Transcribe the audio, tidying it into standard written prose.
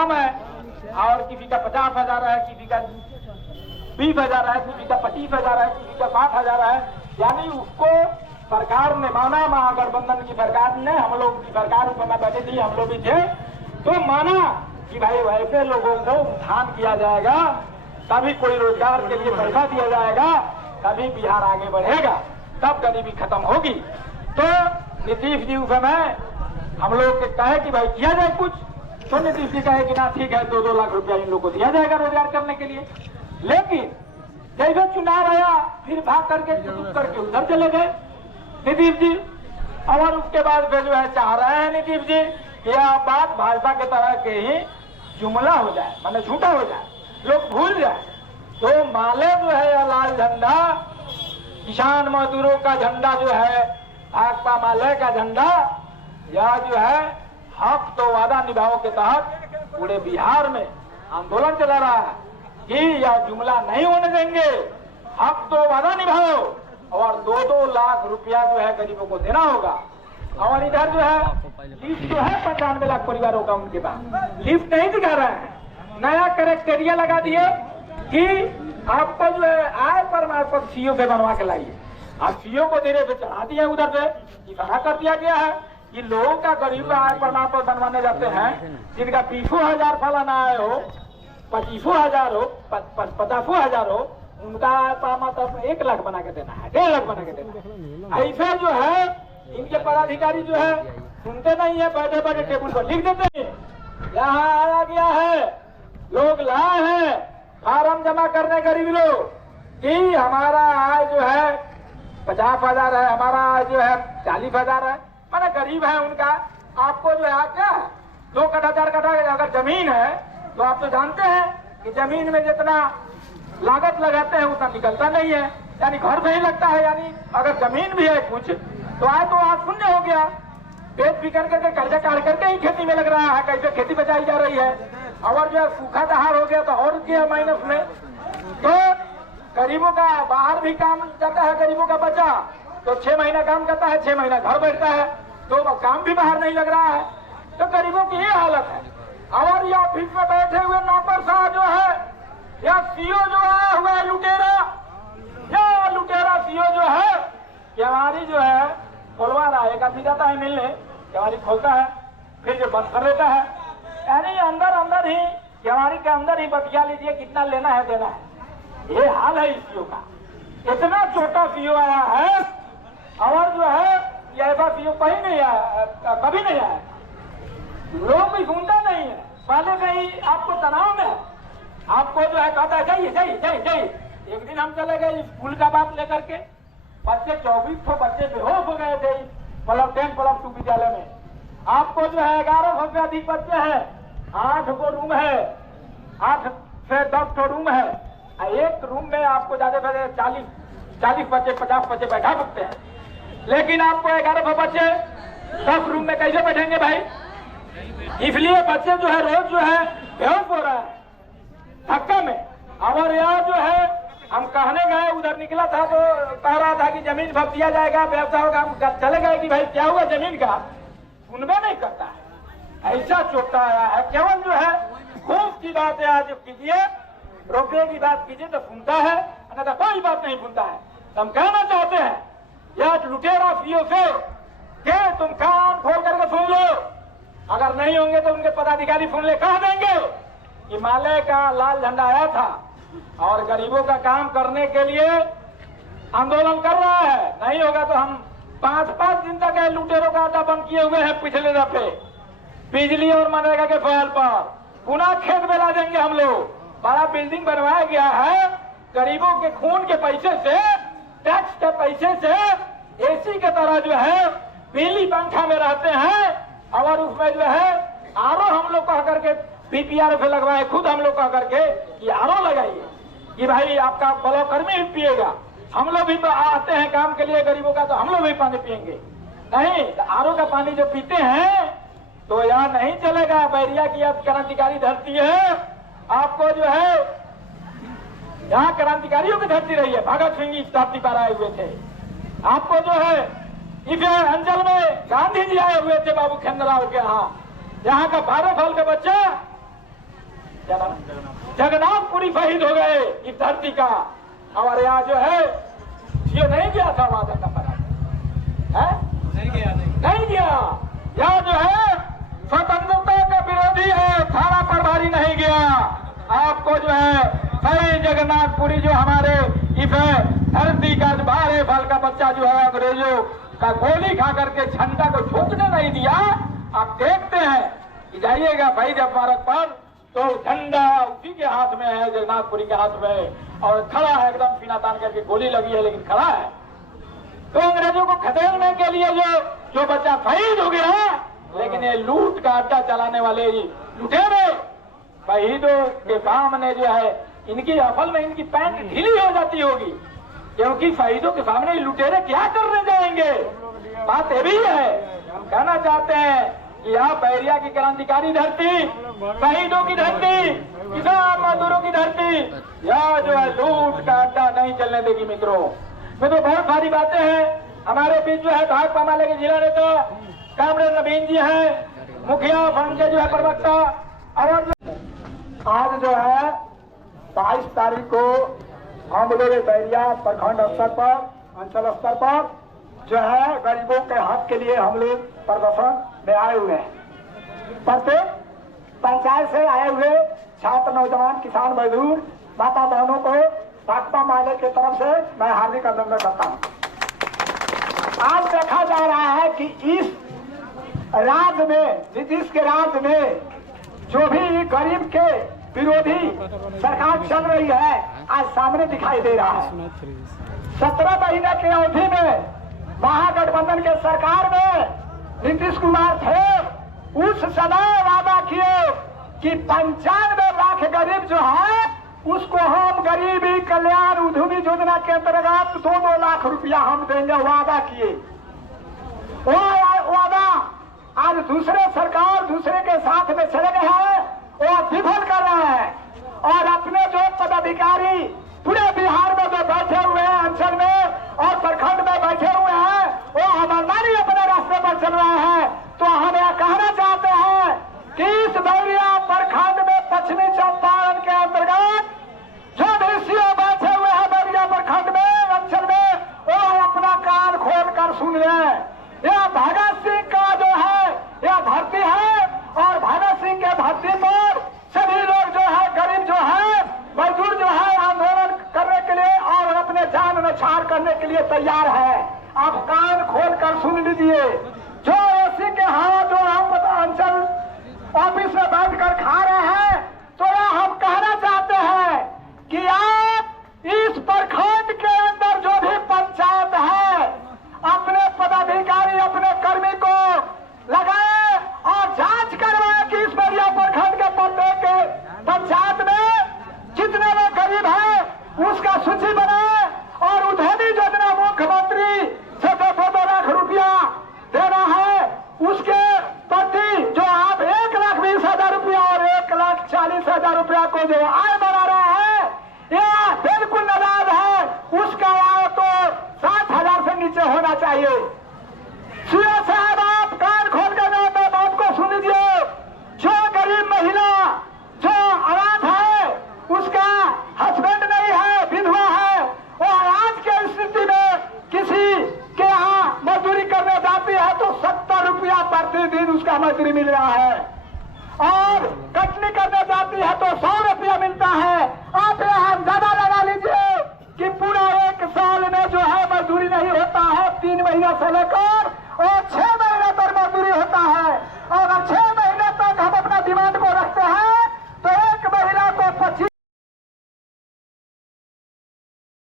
कम है और किसी का 50,000 है, किसी का 20,000 है, किसी का 25,000 है, किसी का 60,000 है। यानी उसको सरकार ने माना, महागठबंधन की सरकार ने, हम लोग की सरकार उस समय बैठी थी, हम लोग भी थे, तो माना कि भाई वैसे लोगों को उत्थान किया जाएगा, तभी कोई रोजगार के लिए पैसा दिया जाएगा, तभी बिहार आगे बढ़ेगा, तब गरीबी खत्म होगी। तो नीतीश जी उस समय हम लोग कहे कि भाई किया जाए कुछ, तो नीतीश जी कहे कि ना ठीक है 2-2 लाख रुपया इन लोगों को दिया जाएगा रोजगार करने के लिए। लेकिन जैसे चुनाव आया फिर भाग करके उधर चले गए नीतीश जी। और उसके बाद फिर जो है चाह रहे हैं नीतीश जी कि यह बात भाजपा के तरह के ही जुमला हो जाए, माने झूठा हो जाए, लोग भूल जाए। तो माले जो है यह लाल झंडा, किसान मजदूरों का झंडा जो है, भाकपा माले का झंडा, यह जो है हक तो वादा निभाओ के तहत पूरे बिहार में आंदोलन चला रहा है कि यह जुमला नहीं होने देंगे, हक तो वादा निभाओ और 2-2 लाख रुपया जो है गरीबों को देना होगा। और इधर जो है लिफ्ट जो है 95 लाख परिवारों का उनके पास लिफ्ट नहीं दिखा रहे हैं। नया क्राइटेरिया लगा दिए कि आपको जो है आय प्रमाण पत्र सीओ पे बनवा के लाइए। अब सीओ को धीरे पे चढ़ा दिया, उधर पे इतना कर दिया गया है कि लोगों का गरीब आय प्रमाण पत्र बनवाने जाते हैं, जिनका 20,000 फलाना आय हो, 25,000 हो, 50,000 हो, उनका आय प्रमाण पत्र 1 लाख बना के देना है, 1.5 लाख बना के देना है। ऐसे जो है इनके पदाधिकारी जो है सुनते नहीं है, बैठे बैठे टेबल पर लिख देते हैं। यहाँ आया गया है, लोग लाए हैं फार्म जमा करने गरीब लोग कि हमारा आय जो है 50,000 है, हमारा आय जो है 40,000 है, माने गरीब है उनका। आपको जो है क्या है 2 कट्ठा 4 कट्ठा अगर जमीन है तो आप तो जानते हैं कि जमीन में जितना लागत लगाते हैं उतना निकलता नहीं है, यानी घर में ही लगता है। यानी अगर जमीन भी है कुछ तो आय तो आज शून्य हो गया, बेच बिकर करके कर्जा काट करके ही खेती में लग रहा है, कैसे खेती बचाई जा रही है। और जो है सूखा दहाड़ हो गया तो और क्या माइनस में। तो गरीबों का बाहर भी काम जाता है, गरीबों का बच्चा तो 6 महीना काम करता है, 6 महीना घर बैठता है, तो काम भी बाहर नहीं लग रहा है। तो गरीबों की ये हालत है। और ये ऑफिस में बैठे हुए नौकरशाह जो है, या सीओ जो आया हुआ है लुटेरा, या लुटेरा सीओ जो है कि हमारी जो है खोलवा रहा है, एक आदमी जाता है मिलने, हमारी खोलता है फिर जो बंद कर लेता है, यानी अंदर ही हमारी के अंदर ही बतिया लीजिए कितना लेना है देना है। ये हाल है इस सीओ का। इतना छोटा सीओ आया है और जो है ये ऐसा सीओ कहीं नहीं आया, कभी नहीं आया। लोग भी सुनता नहीं है, पहले कहीं आपको तनाव में आपको जो है कहता है जाइए जाइए जाइए जाइए। एक दिन हम चले गए स्कूल का बात लेकर के, बच्चे 24 बच्चे बेहोश हो गए थे प्लस 10 प्लस 2 विद्यालय में। आपको जो है 1100 से अधिक बच्चे हैं, 8 को रूम है, 8 से 10 तो रूम है। एक रूम में आपको ज्यादा से 40 बच्चे 50 बच्चे बैठा सकते हैं, लेकिन आपको 1100 बच्चे 10 रूम में कैसे बैठेंगे भाई। इसलिए बच्चे जो है रोज जो है बेहोश हो रहा है धक्का में। और यहाँ जो है हम कहने गए, उधर निकला था तो कह रहा था कि जमीन भर दिया जाएगा, व्यवसाय होगा। हम चले गए कि भाई क्या हुआ जमीन का, सुनबे नहीं करता है। ऐसा चोटा आया है, केवल जो है घूस की बातें आज कीजिए, रुपये की बात कीजिए तो सुनता है, नहीं तो कोई बात नहीं सुनता है। तो हम कहना चाहते हैं यह लुटेरा सीओ से कि तुम कान खोल करके सुन लो, अगर नहीं होंगे तो उनके पदाधिकारी सुन ले, कह देंगे कि माले का लाल झंडा आया था और गरीबों का काम करने के लिए आंदोलन कर रहा है। नहीं होगा तो हम 5-5 दिन तक लुटेरों का अड्डा बंद किए हुए हैं। पिछले दफे बिजली और मनरेगा के फैल पर पुनः खेत में ला देंगे हम लोग। बड़ा बिल्डिंग बनवाया गया है, गरीबों के खून के पैसे से, टैक्स के पैसे से, एसी के तरह जो है बिजली पंखा में रहते हैं। और उसमें जो है आरओ हम लोग कह करके बीपीआर से लगवाए, खुद हम लोग कह करके कि आरओ लगाइए कि भाई आपका ब्लॉक कर्मी ही पिएगा। हम लोग भी आते हैं काम के लिए गरीबों का, तो हम लोग भी पानी पिएंगे। नहीं तो आरओ का पानी जो पीते हैं तो यहाँ नहीं चलेगा। बैरिया की अब क्रांतिकारी धरती है, आपको जो है यहाँ क्रांतिकारियों की धरती रही है। भगत सिंह इस धरती पर आए हुए थे। आपको जो है इस अंचल में गांधी जी आए हुए थे बाबू खेंद्राव के यहाँ। यहाँ का 12 साल का बच्चा क्या नाम, जगन्नाथपुरी शहीद हो गए इस धरती का। हमारे यहाँ जो है ये नहीं गया था वादा का बना है, नहीं गया। यहाँ जो है स्वतंत्रता का विरोधी है, थाना प्रभारी नहीं गया। आपको जो है सही जगन्नाथपुरी जो हमारे इस धरती का 12 साल का बच्चा जो है अंग्रेजों का गोली खा करके झंडा को झुकने नहीं दिया। आप देखते हैं कि जाइएगा शहीद स्मारक पर तो झंडा उसी के हाथ में है, जगन्नाथपुरी के हाथ में, और खड़ा है एकदम सीना तान करके, गोली लगी है लेकिन खड़ा है। तो अंग्रेजों को खदेड़ने के लिए जो बच्चा शहीद हो गया, लेकिन ये लूट का अड्डा चलाने वाले लुटेरे शहीदों के सामने जो है इनकी असल में इनकी पैंट ढीली हो जाती होगी, क्योंकि शहीदों के सामने लुटेरे क्या करने जाएंगे। बात ये भी है, हम कहना चाहते हैं कि यहाँ बैरिया की क्रांतिकारी धरती, शहीदों की धरती, किसान मजदूरों की धरती, यह जो है लूट का अड्डा नहीं चलने देगी। मित्रों बहुत सारी बातें हैं। हमारे बीच जो है भाकपा माले के जिला नेता कामरेड नवीन जी हैं, मुखिया फंड के जो है प्रवक्ता, और आज जो है 22 तारीख को हम लोग बैरिया प्रखंड स्तर पर, अंचल स्तर पर जो है गरीबों के हक के लिए हम लोग प्रदर्शन में आए हुए हैं। प्रत्येक पंचायत से आए हुए छात्र, नौजवान, किसान, मजदूर, माता बहनों को भाकपा माले की तरफ से मैं हार्दिक अभिनंदन करता हूँ। आज देखा जा रहा है कि इस राज्य में, नीतीश के राज्य में जो भी गरीब के विरोधी सरकार चल रही है, आज सामने दिखाई दे रहा है। 17 महीने की अवधि में महागठबंधन के सरकार में नीतीश कुमार थे, उस समय वादा किए कि 95 लाख गरीब जो है उसको हम गरीबी कल्याण उद्यमी योजना के अंतर्गत 2-2 लाख रुपया हम देंगे, वादा किए। वो वादा आज दूसरे सरकार दूसरे के साथ में चले गए हैं, वो विफल कर रहे हैं। और अपने जो पदाधिकारी पूरे बिहार में जो बैठे हुए हैं, अंचल में और प्रखंड में बैठे हुए हैं, वो हमारी अपने रास्ते पर चल रहे हैं। तो हम यह कहना चाहते हैं कि इस बैरिया प्रखंड में पश्चिमी चंपारण के अंतर्गत जो भी सीओ बैठे हुए हैं बैरिया प्रखंड में, अंचल में, वो अपना कान खोल कर सुन रहे। यह भगत सिंह का जो है यह धरती है, और भगत सिंह के धरती पर सभी लोग जो है, गरीब जो है, मजदूर जो है, आंदोलन करने के लिए और अपने जान न्यौछावर करने के लिए तैयार है। आप कान खोल कर सुन लीजिए। जो एसी के हाथ जो हम अंचल ऑफिस में बैठ कर खा रहे हैं, तो यह हम कहना चाहते हैं कि आप इस प्रखंड के अंदर जो भी पंचायत है, अपने पदाधिकारी, अपने कर्मी को लगाए और जांच करवाए कि इस बैरिया प्रखंड के प्रत्येक पंचायत में जितने लोग गरीब हैं उसका सूची बनाए, और उद्यमी योजना मुख्यमंत्री से 2-2 लाख रुपया देना है, उसके प्रति जो आप 1,20,000 रुपया और 1,40,000 रुपया को जो आय बना रहे हैं, यह बिल्कुल नाजायज है। उसका आय तो 60,000 से नीचे होना चाहिए। सीओ साहब, आप कान खोल कर बात को सुन लीजिए। जो गरीब महिला जो अनाथ है, उसका हस्बैंड नहीं है, विधवा है, और आज के स्थिति में किसी के यहाँ मजदूरी करने जाती है तो 70 रुपया प्रतिदिन उसका मजदूरी मिल रहा है, और कटनी करने जाती है तो 100 रुपया मिलता है। आप यहाँ अंदाजा लगा लीजिए कि पूरा 1 साल में जो है मजदूरी नहीं होता है, 3 महीना से लेकर